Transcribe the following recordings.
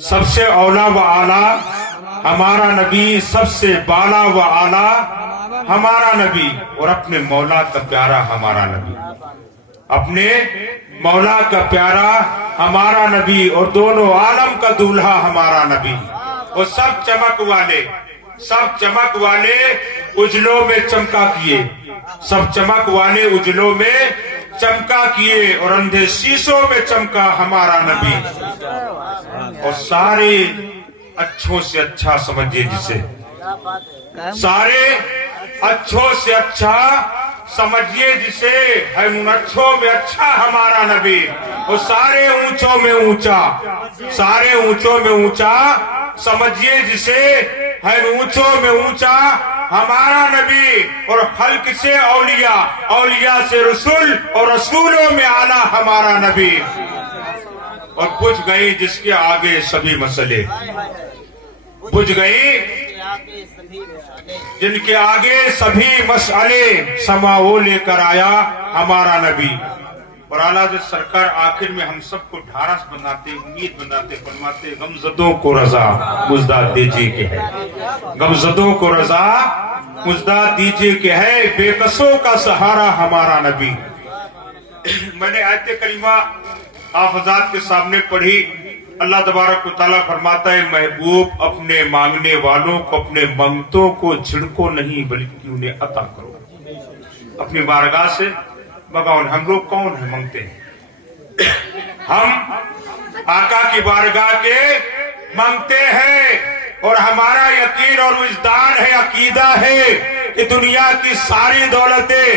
سب سے اولا و اعلیٰ ہمارا نبی، سب سے بالا و اعلیٰ ہمارا نبی، اور اپنے مولا کا پیارا ہمارا نبی، اپنے مولا کا پیارا ہمارا نبی، اور دونوں عالم کا دولہا ہمارا نبی۔ وہ سب چمک والے اجلوں میں چمکا کیے، سب چمک والے اجلوں میں چمکا کیے، اور اندھے شیشوں میں چمکا ہمارا نبی، اور سارے اچھوں سے اچھا سمجھیے جسے، سارے اچھوں سے اچھا سمجھیے جسے، ہے ان اچھوں میں اچھا ہمارا نبی، اور سارے اونچوں میں اونچا، سارے اونچوں میں اونچا سمجھیے جسے، ہے اونچوں میں اونچا ہمارا نبی، اور خلق سے اولیاء، اولیاء سے رسول، اور رسولوں میں اعلیٰ ہمارا نبی۔ اور بجھ گئی جس کے آگے سبھی مسئلے، بجھ گئی جن کے آگے سبھی مسئلے، سما وہ لے کر آیا ہمارا نبی۔ اور اعلیٰ حضرت سرکار آخر میں ہم سب کو ڈھارس بناتے، امید بناتے، فرماتے غمزدوں کو رضا مزداد دیجیے کہ ہے، غمزدوں کو رضا مزداد دیجیے کہ ہے، بے کسوں کا سہارا ہمارا نبی۔ میں نے آیت کریمہ آپ حضرات کے سامنے پڑھی، اللہ تبارک و تعالیٰ فرماتا ہے محبوب اپنے مانگنے والوں کو اپنے منگتوں کو جھڑکو نہیں بلکہ انہیں عطا کرو، اپنی بارگاہ سے مگاؤ۔ ہم لوگ کون ہیں منگتے ہیں؟ ہم آقا کی بارگاہ کے منگتے ہیں، اور ہمارا یقین اور وجدان ہے، عقیدہ ہے کہ دنیا کی ساری دولتیں،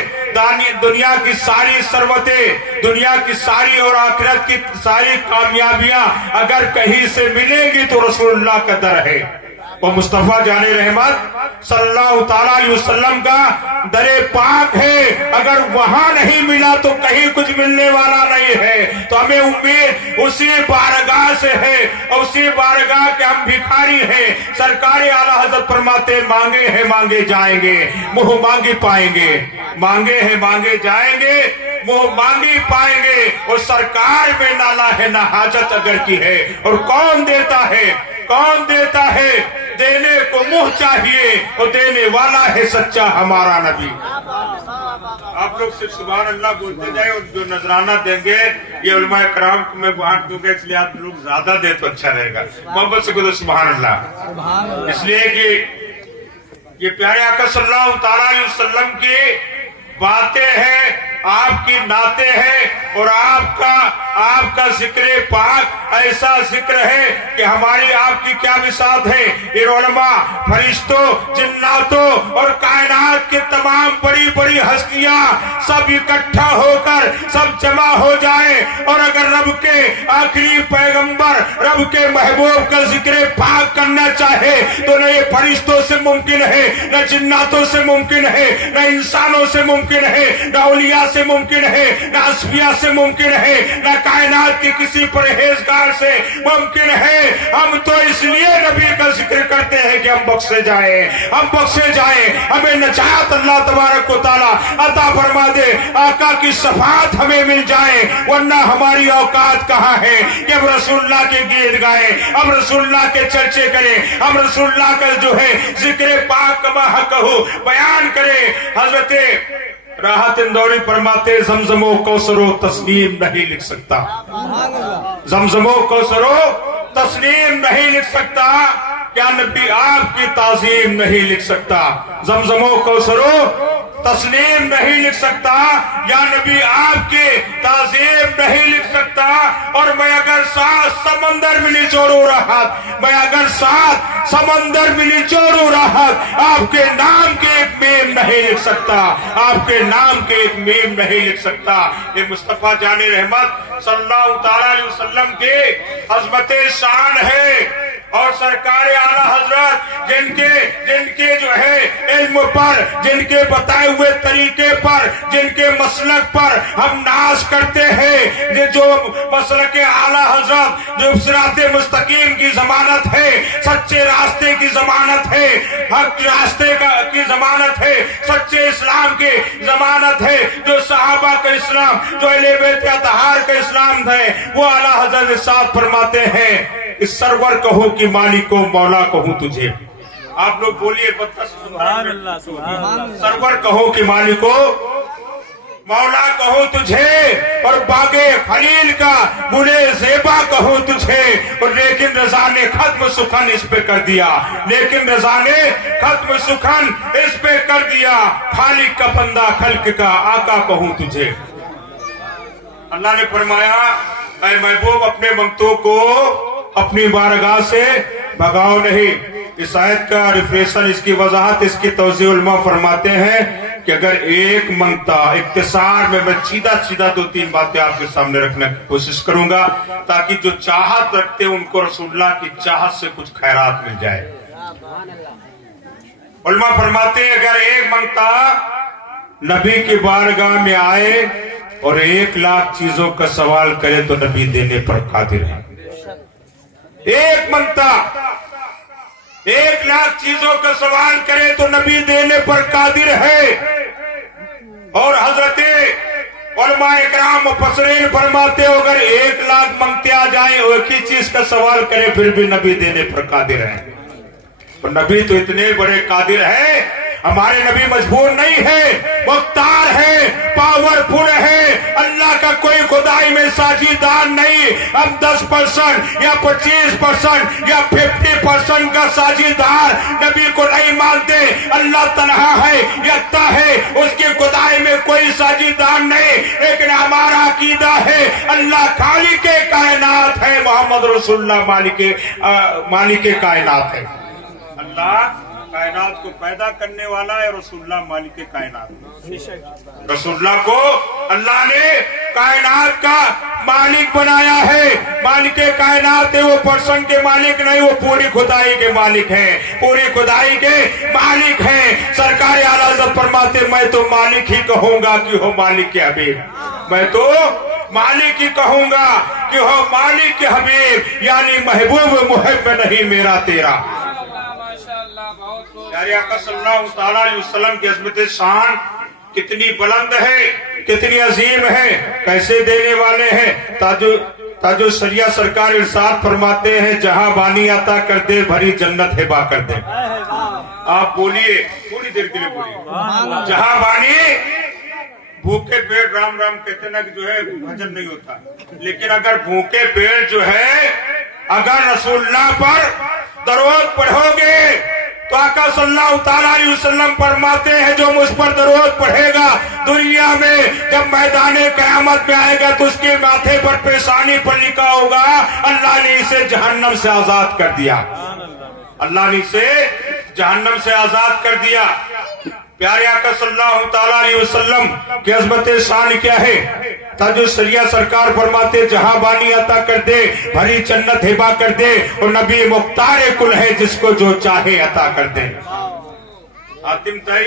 دنیا کی ساری ثروتیں، دنیا کی ساری اور آخرت کی ساری کامیابیاں اگر کہیں سے ملیں گی تو رسول اللہ کا در ہے، وہ مصطفیٰ جان رحمت صلی اللہ تعالیٰ علیہ وسلم کا در پاک ہے۔ اگر وہاں نہیں ملا تو کہیں کچھ ملنے والا نہیں ہے، تو ہمیں امید اسی بارگاہ سے ہے، اور اسی بارگاہ کے ہم بھکاری ہیں۔ سرکار اعلیٰ حضرت فرماتے مانگے ہیں مانگے جائیں گے، منہ مانگی پائیں گے، مانگے ہیں مانگے جائیں گے، منہ مانگی پائیں گے، اور سرکار میں نالا ہے نہ حاجت اگر کی ہے۔ اور کون دیتا ہے، کون دیتا ہے؟ دینے کو منہ چاہیے، اور دینے والا ہے سچا ہمارا نبی۔ آپ لوگ صرف سبحان اللہ بولتے جائیں، اور جو نذرانہ دیں گے یہ علماء کرام کو میں بانٹ دوں گا، اس لیے آپ لوگ زیادہ دیں تو اچھا رہے گا۔ محبت سے کہو سبحان اللہ، اس لیے کہ یہ پیارے آقا صلی اللہ تعالیٰ علیہ وسلم کی باتیں ہیں، آپ کی نعتیں ہیں، اور آپ کا ذکر پاک ایسا ذکر ہے کہ ہماری آپ کی کیا مثال ہے۔ یہ علماء، فرشتوں، جناتوں اور کائنات کے تمام بڑی بڑی ہستیاں سب اکٹھا ہو کر سب جمع ہو جائیں، اور اگر رب کے آخری پیغمبر، رب کے محبوب کا ذکر پاک کرنا چاہے تو نہ یہ فرشتوں سے ممکن ہے، نہ جناتوں سے ممکن ہے، نہ انسانوں سے ممکن ہے، نہ اولیاء سے ممکن ہے، نہ اسفیاء سے ممکن ہے، نہ کائنات کے کسی پرہیزگار سے ممکن ہے۔ ہم تو اس لیے نبی کا ذکر کرتے ہیں کہ ہم بخشے جائیں، ہم بخشے جائیں، ہمیں نجات اللہ تبارک و تعالیٰ عطا فرما دے، آقا کی شفاعت ہمیں مل جائے، ورنہ ہماری اوقات کہاں ہے کہ ہم رسول اللہ کے گیت گائیں، ہم رسول اللہ کے چرچے کریں، ہم رسول اللہ کا جو ہے ذکر پاک کما حق ہو بیان کریں۔ حضرت راحت اندوری فرماتے زمزم و کوثر و تسلیم نہیں لکھ سکتا، زمزم و کوثر و تسلیم نہیں لکھ سکتا، کیا نبی آپ کی تعظیم نہیں لکھ سکتا، زمزم و کوثر و تسلیم نہیں لکھ سکتا، یا نبی آپ کی تعظیم نہیں لکھ سکتا۔ اور میں اگر ساتھ سمندر میں نچوڑوں راحت، میں اگر ساتھ سمندر میں نچوڑوں راحت، آپ کے نام کے ایک میم نہیں لکھ سکتا، آپ کے نام کے ایک میم نہیں لکھ سکتا۔ یہ مصطفیٰ جان رحمت صلی اللہ تعالیٰ علیہ وسلم کے عظمت شان ہے، اور سرکار اعلیٰ حضرت جن کے جو ہے علم پر، جن کے بتائے ہوئے طریقے پر، جن کے مسلک پر ہم ناز کرتے ہیں، جو مسلک اعلیٰ حضرت جو صراط مستقیم کی ضمانت ہے، سچے راستے کی ضمانت ہے، حق راستے کی ضمانت ہے، سچے اسلام کی ضمانت ہے، جو صحابہ کا اسلام، جو اہل بیت اطہار کا اسلام ہے، وہ اعلیٰ حضرت ارشاد فرماتے ہیں कि सरवर कहूं कि मालिको मौला कहूं तुझे। आप लोग बोलिए सुभान अल्लाह, सुभान अल्लाह। सरवर कहो कि मालिको मौला कहो तुझे, और बागे खलील का बुले ज़ेबा कहो तुझे। और लेकिन रज़ा ने खत्म सुखन इस पे कर दिया, लेकिन रज़ा ने खत्म सुखन इस पे कर दिया। खालिक का बंदा खल्क का आका कहूं तुझे। अल्लाह ने फरमाया, ऐ महबूब अपने मंगतों को अपनी बारगाह से भगाओ नहीं। इस आयत का रिफ्रेशन, इसकी वजाहत, इसकी तौज़ीह उलमा फरमाते हैं कि अगर एक मंगता, इख्तिसार में मैं सीधा 2-3 बातें आपके सामने रखने की कोशिश करूंगा ताकि जो चाहत रखते उनको रसूलुल्लाह की चाहत से कुछ खैरात मिल जाए। उलमा फरमाते हैं अगर एक मंगता नबी की बारगाह में आए और 1 लाख चीजों का सवाल करे तो नबी देने पर कादिर है। एक मंगता 1 लाख चीजों का सवाल करे तो नबी देने पर कादिर है। और हजरत उलमा इकराम मुफस्सिरीन फरमाते हो अगर 1 लाख मंगते आ जाए एक ही चीज का सवाल करे फिर भी नबी देने पर कादिर है। और नबी तो इतने बड़े कादिर है, हमारे नबी मजबूर नहीं है, मुख्तार है, पावरफुल है। अल्लाह का कोई खुदाई में साझीदार नहीं। हम 10% या 25% या 50% का साझीदार नबी को नहीं मानते। अल्लाह तन्हा है, यक्ता है, उसकी खुदाई में कोई साझीदार नहीं। लेकिन हमारा अकीदा है अल्लाह खालिक कायनात है, मोहम्मद रसूलुल्लाह मालिक कायनात है। अल्लाह कायनात को पैदा करने वाला है, रसूलुल्लाह मालिक कायनात। रसूलुल्लाह को अल्लाह ने कायनात का मालिक बनाया है। मालिक कायनात है, वो पर्सन के मालिक नहीं, वो पूरी खुदाई के मालिक है, पूरी खुदाई के मालिक है। सरकार आला हज़रत फरमाते मैं तो मालिक ही कहूंगा कि हो मालिक के हबीब, मैं तो मालिक ही कहूंगा कि हो मालिक के हबीब, यानी महबूब मुहिब नहीं मेरा तेरा। प्यारे आका सल्लल्लाहु अलैहि वसल्लम की अज़मत शान कितनी बुलंद है, कितनी अजीम है, कैसे देने वाले हैं। ताजो शरिया सरकार इरशाद फरमाते हैं जहां बानी अता कर दे भरी जन्नत हिबा कर दे। आप बोलिए, थोड़ी देर के लिए बोलिए, जहां बानी। भूखे पेट राम राम कहते ना कि जो है भजन नहीं होता, लेकिन अगर भूखे पेट जो है अगर रसूलुल्लाह पर दरूद पढ़ोगे तो आका सल्लल्लाहु अलैहि वसल्लम फरमाते हैं जो मुझ पर दरूद पढ़ेगा दुनिया में जब मैदाने क़यामत में आएगा तो उसके माथे पर पेशानी पर लिखा होगा अल्लाह ने इसे जहन्नम से आजाद कर दिया, अल्लाह ने इसे जहन्नम से आजाद कर दिया। प्यारे आका सल्लल्लाहु अलैहि वसल्लम की अज़मत शान क्या है। ताजो शरिया सरकार फरमाते जहां बानी अता कर दे भरी जन्नत हिबा कर दे, और नबी मुख्तार कुल है जिसको जो चाहे अता कर दे। हातिम ताई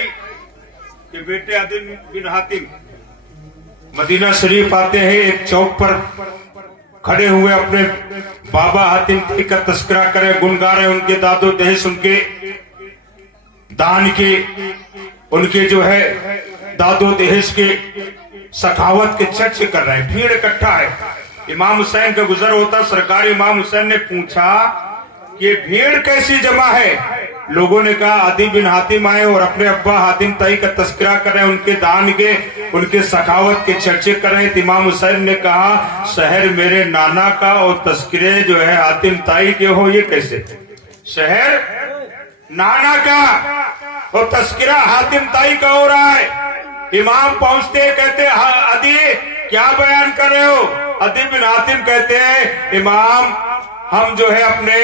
के बेटे आदिम बिन हातिम मदीना शरीफ आते हैं, एक चौक पर खड़े हुए अपने बाबा हातिम ताई का तस्करा करे, गुन गा रहे, उनके दादो दहेज, उनके दान के, उनके जो है दादो दहेज के सखावत के चर्चे कर रहे हैं। भीड़ इकट्ठा है, इमाम हुसैन का गुजर होता, सरकार इमाम हुसैन ने पूछा कि भीड़ कैसी जमा है। लोगों ने कहा आदि बिन हातिम आए और अपने अब्बा हातिम ताई का तस्करा कर रहे हैं, उनके दान के, उनके सखावत के चर्चे कर रहे हैं। इमाम हुसैन ने कहा शहर मेरे नाना का और तस्करे जो है हातिम ताई के हो, ये कैसे? शहर नाना का और तस्करा हातिम ताई का हो रहा है। इमाम पहुंचते कहते अदी क्या बयान कर रहे हो? अदी बिन हातिम कहते हैं इमाम हम जो है अपने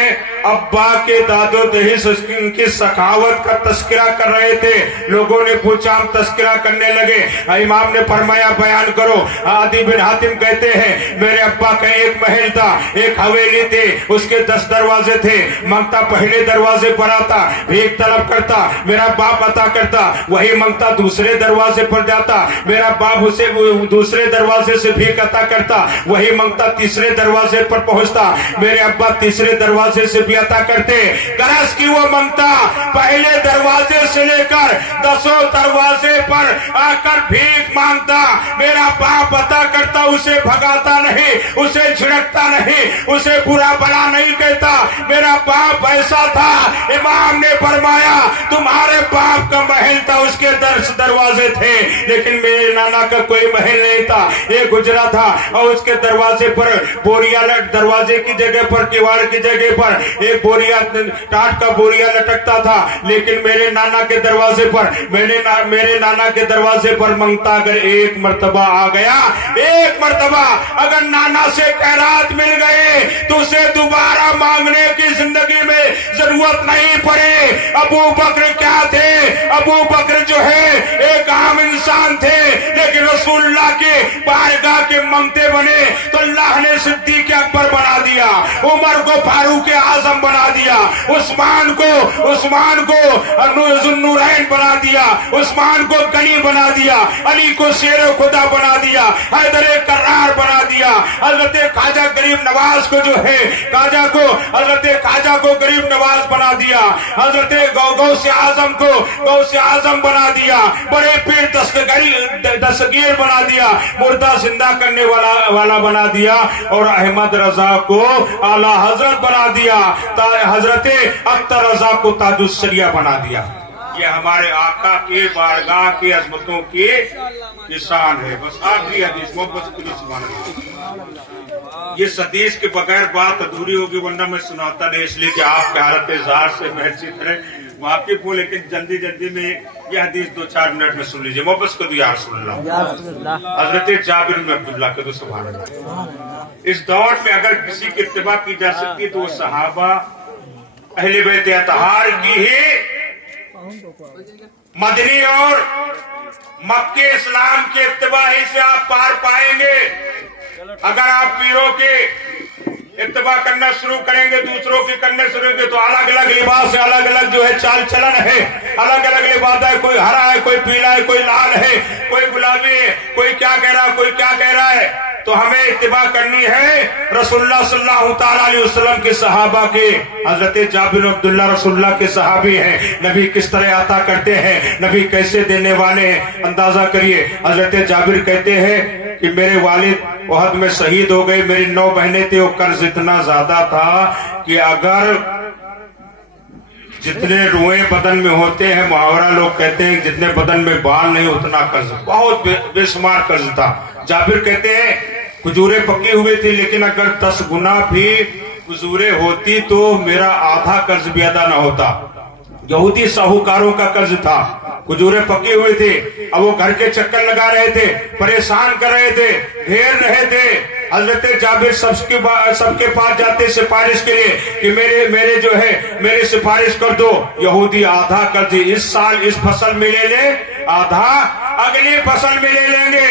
अब्बा के दादो दहेज उनकी सखावत का तस्करा कर रहे थे। लोगों ने पूछा, हम तस्करा करने लगे, इमाम ने फरमाया बयान करो। आदि बिन हातिम कहते हैं मेरे अब्बा का एक महल था, एक हवेली थे, उसके 10 दरवाजे थे। मंगता पहले दरवाजे पर आता, भीख तलब करता, मेरा बाप अता करता, वही मंगता दूसरे दरवाजे पर जाता, मेरा बाप उसे दूसरे दरवाजे से भीख अता करता, वही मंगता तीसरे दरवाजे पर पहुंचता, मेरे बाद तीसरे दरवाजे से भी अता करते। गरज की वो मांगता पहले दरवाजे से लेकर 10 दरवाजे पर आकर भीख मांगता। मेरा बाप अता करता, उसे भगाता नहीं, उसे झिड़कता नहीं, उसे बुरा भला नहीं कहता। मेरा बाप ऐसा था, इमाम ने फरमाया तुम्हारे बाप का महल था, उसके 10 दरवाजे थे, लेकिन मेरे नाना का कोई महल नहीं था। एक गुजरा था और उसके दरवाजे पर बोरिया, दरवाजे की जगह पर, किवाड़ की जगह पर एक बोरिया, टाट का बोरिया लटकता था। लेकिन मेरे नाना के दरवाजे पर, मेरे नाना के दरवाजे पर मांगता अगर एक मर्तबा आ गया, एक मर्तबा अगर नाना से खैरात मिल गए तो उसे दोबारा मांगने की जिंदगी में जरूरत नहीं पड़े। अबू बकर क्या थे? अबू बकर जो है एक आम इंसान थे, लेकिन रसूलुल्लाह के बारगाह के मंगते बने तो अल्लाह ने सिद्दीक अकबर बना दिया, उमर को फारूक आजम बना दिया, उस्मान को ज़ुन्नूरैन बना दिया, उस्मान को गनी बना दिया, अली को शेर खुदा बना दिया, हैदर कर्रार बना दिया, हजरत ख्वाजा गरीब नवाज को जो है हजरत ख्वाजा को गरीब नवाज बना दिया, हजरत गौसे आजम बना दिया, बड़े पीर दस्तगीर बना दिया, मुर्दा जिंदा करने वाला बना दिया, और अहमद रजा को आला हजरत बना दिया, हजरत अख्तर रजा को ताजुस्सरिया बना दिया। ये हमारे आका के बारगाह की अजमतों की निशान है। बस आखिरी हदीस मोहब्बत की सुभान अल्लाह। ये हदीस के बगैर बात अधूरी होगी, वरना मैं सुनाता नहीं, इसलिए कि आपके हालत इज़हार से मैं अच्छी तरह वाकिफ हूँ, लेकिन जल्दी में ये हदीस 2-4 मिनट में सुन लीजिए। मोहब्बत को या रसूलल्लाह। हजरत जाबिर बिन अब्दुल्लाह के तो सुभान अल्लाह। इस दौर में अगर किसी की इत्तिबा की जा सकती तो वो सहाबा अहले बैत अतहार की ही मदनी और मक्के इस्लाम के इत्तिबा ही से आप पार पाएंगे। अगर आप पीरों के इत्तिबा करना शुरू करेंगे, दूसरों के करने शुरू करेंगे, तो अलग अलग लिबास है, अलग अलग जो है चाल चलन है, अलग अलग लिबास है, कोई हरा है, कोई पीला है, कोई लाल है, कोई गुलाबी है, कोई क्या कह रहा है, कोई क्या कह रहा है। तो हमें इत्तिबा करनी है रसूलुल्लाह सल्लल्लाहु ताला अलैहि वसल्लम के सहाबा के। हजरत जाबिर अब्दुल्लाह रसूलुल्लाह के सहाबी हैं। नबी किस तरह अता करते हैं, नबी कैसे देने वाले हैं, अंदाजा करिए। हजरत जाबिर कहते हैं कि मेरे वालिद उहद में शहीद हो गए, मेरी 9 बहनें थी, वो कर्ज इतना ज्यादा था कि अगर जितने रुएं बदन में होते हैं, मुहावरा लोग कहते हैं जितने बदन में बाल नहीं उतना कर्ज, बहुत बेशुमार कर्ज था। जाबिर कहते हैं खजूरें पकी हुई थी, लेकिन अगर 10 गुना भी खजूरें होती तो मेरा आधा कर्ज भी अदा न होता। यहूदी साहूकारों का कर्ज था, खजूरें पकी हुई थी, अब वो घर के चक्कर लगा रहे थे, परेशान कर रहे थे, घेर रहे थे। हजरत जाबिर सबके पास जाते सिफारिश के लिए कि मेरे जो है मेरी सिफारिश कर दो। यहूदी आधा कर्ज इस साल इस फसल में ले ले, आधा अगली फसल में ले लेंगे,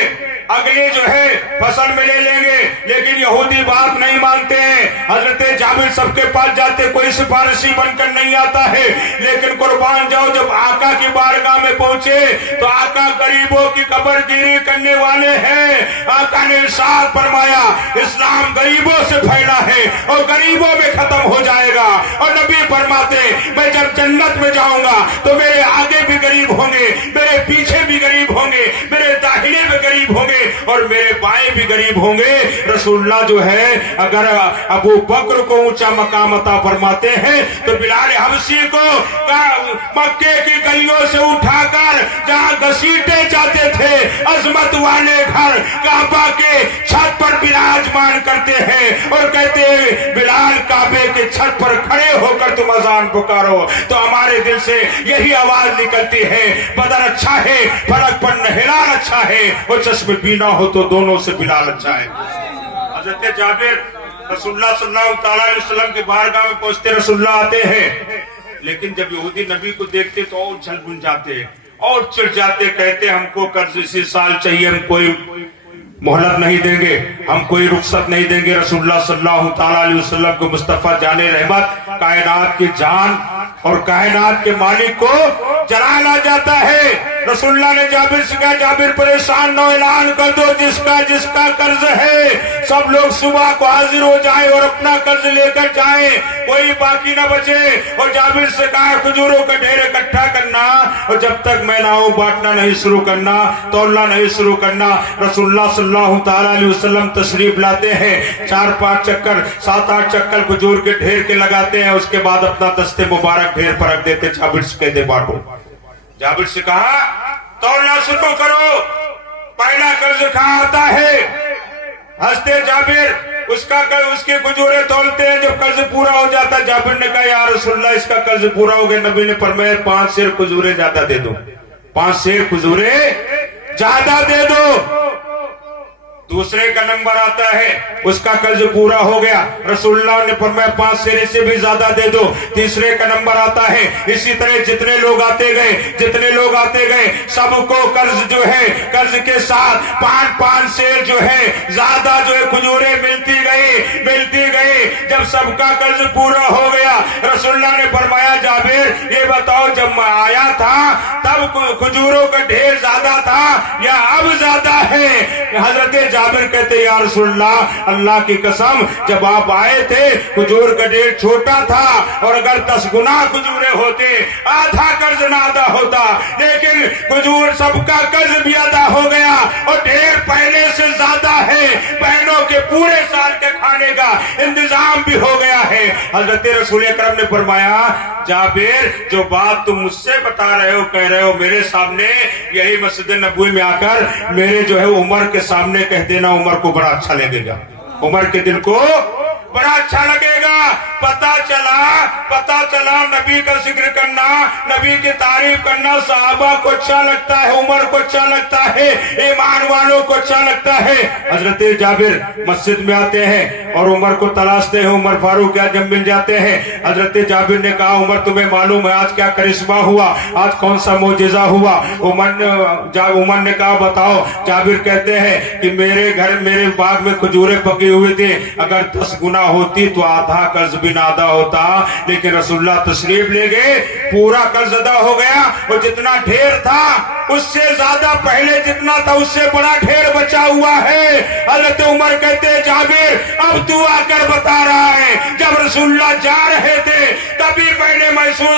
अगली जो है फसल में ले लेंगे, लेकिन यहूदी बात नहीं मानते हैं। हजरत जाबिर सबके पास जाते, कोई सिफारिशी बनकर नहीं आता है, लेकिन कुर्बान जाओ जब आका की बारगाह में पहुंचे तो आका गरीबों की कब्रगिरी करने वाले हैं। आका ने इरशाद फरमाया इस्लाम गरीबों से फैला है और गरीबों में खत्म हो जाएगा। और नबी फरमाते मैं जब जन्नत में जाऊंगा तो मेरे आगे भी गरीब होंगे, मेरे पीछे भी गरीब होंगे, मेरे दाहिने में गरीब होंगे और मेरे बाएं भी गरीब होंगे। रसूलुल्लाह जो है अगर अबू बकर को ऊंचा मकाम अता फरमाते हैं तो बिलाल हबशी को मक्के की गलियों से उठाकर जहां घसीटे जाते थे, अजमत वाले घर काबा के छत पर विराजमान करते हैं और कहते हैं बिलाल काबे के छत पर खड़े होकर तुम अजान पुकारो। तो हमारे दिल से यही आवाज निकलती है बदर अच्छा है, फलक पर हिलाल अच्छा है, और चश्मे बीना हो तो दोनों से बिलाल अच्छा है। हजरत जाबिर रसूलुल्लाह सल्लल्लाहु अलैहि वसल्लम के बारगाह में पहुंचते, रसूलुल्लाह आते हैं, लेकिन जब यहूदी नबी को देखते तो और झलमुन जाते और चिढ़ जाते, कहते हमको कर्ज इसी साल चाहिए, हम कोई मोहलत नहीं देंगे, हम कोई रुखसत नहीं देंगे। रसूलुल्लाह सल्लल्लाहु अलैहि वसल्लम को मुस्तफा जाने रहमत, कायनात की जान और कायनात के मालिक को जलाना जाता है। رسول اللہ نے جابر سے کہا جابر پریشان نہ اعلان کر دو جس کا قرض ہے سب لوگ صبح کو حاضر ہو جائیں اور اپنا قرض لے کر جائیں کوئی باقی نہ بچے. اور جابر سے کہا کھجوروں کا ڈھیر اکٹھا کرنا اور جب تک میں نہ آؤں بانٹنا نہیں شروع کرنا تولنا نہیں شروع کرنا. رسول اللہ صلی اللہ تعالی علیہ وسلم تشریف لاتے ہیں 4-5 چکر 7-8 چکر کھجور کے ڈھیر کے لگاتے ہیں. اس کے بعد اپنا دستے مبارک ڈھیر پر رکھ دیتے. جابر سے کہتے بانٹو. جابر سے کہا تولنا شروع کرو پہلا قرض کہاں آتا ہے. ہنستے جابر اس کے کھجورے تولتے ہیں. جب قرض پورا ہو جاتا جابر نے کہا یا رسول اللہ اس کا قرض پورا ہو گیا. نبی نے فرمایا 5 سیر کھجورے زیادہ دے دو 5 سیر کھجورے زیادہ دے دو. دوسرے کا نمبر آتا ہے اس کا قرض پورا ہو گیا. رسول اللہ نے فرمایا 5 سیر سے بھی زیادہ دے دو. تیسرے کا نمبر آتا ہے. اسی طرح جتنے لوگ آتے گئے سب کو قرض جو ہے قرض کے ساتھ 5 سیر جو ہے زیادہ جو ہے کھجورے ملتی گئی. جب سب کا قرض پورا ہو گیا رسول اللہ نے فرمایا جابر یہ بتاؤ جب میں آیا تھا تب کھجوروں کا ڈھیر زیادہ تھا یا اب زیادہ ہے. حضرت جابر کہتے یا رسول اللہ کی قسم جب آپ آئے تھے کھجور کا ڈھیر چھوٹا تھا اور اگر 10 گنا کھجورے ہوتے آدھا قرض نہ ادا ہوتا لیکن کھجور سب کا قرض بھی ادا ہو گیا اور ڈھیر پہلے سے زیادہ ہے. بہنوں کے پورے سال کے کھانے کا انتظام بھی ہو گیا ہے. حضرت رسول اکرم نے فرمایا جابر جو بات تم مجھ سے بتا رہے ہو کہہ رہے ہو میرے سامنے یہی مسجد نبوی میں آ کر میرے جو ہے عمر کے سامنے کہہ دینا. عمر کو بڑا اچھا لگے گا. عمر کے دل کو بڑا اچھا لگے گا. پتا چلا نبی کا ذکر کرنا نبی کی تعریف کرنا صحابہ کو اچھا لگتا ہے عمر کو اچھا لگتا ہے ایمان والوں کو اچھا لگتا ہے. حضرت جابر مسجد میں آتے ہیں اور عمر کو تلاشتے ہیں. عمر فاروق جب مل جاتے ہیں حضرت جابر نے کہا عمر تمہیں معلوم ہے آج کیا کرشمہ ہوا آج کون سا معجزہ ہوا. عمر نے کہا بتاؤ. جابر کہتے ہیں کہ میرے باغ میں کھجوریں پکی ہوئی تھی اگر 10 گنا ہوتی تو آدھا قرض بھی نہ ادا ہوتا لیکن رسول اللہ تشریف لے گئے پورا قرض ادا ہو گیا. اور جتنا ڈھیر تھا اس سے زیادہ پہلے جتنا تھا اس سے بڑا ڈھیر بچا ہوا ہے. حضرت عمر کہتے ہیں جابر اب تو آ کر بتا رہا ہے جب رسول اللہ جا رہے تھے تبھی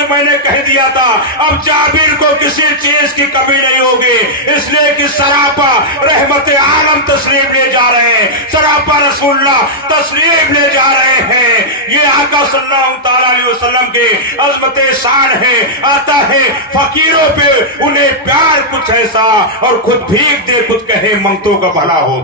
میں نے کہہ دیا تھا اب جابر کو کسی چیز کی کمی نہیں ہوگی اس لیے کہ سراپا رحمت عالم تشریف لے جا رہے ہیں. سراپا رسول اللہ تشریف لے جا رہے ہیں. یہ آقا صلی اللہ تعالی علیہ وسلم کی عظمت شان ہے. آتا ہے فقیروں پہ انہیں پیار کچھ ایسا اور خود بھیک دے خود کہے منگتوں کا بھلا ہو.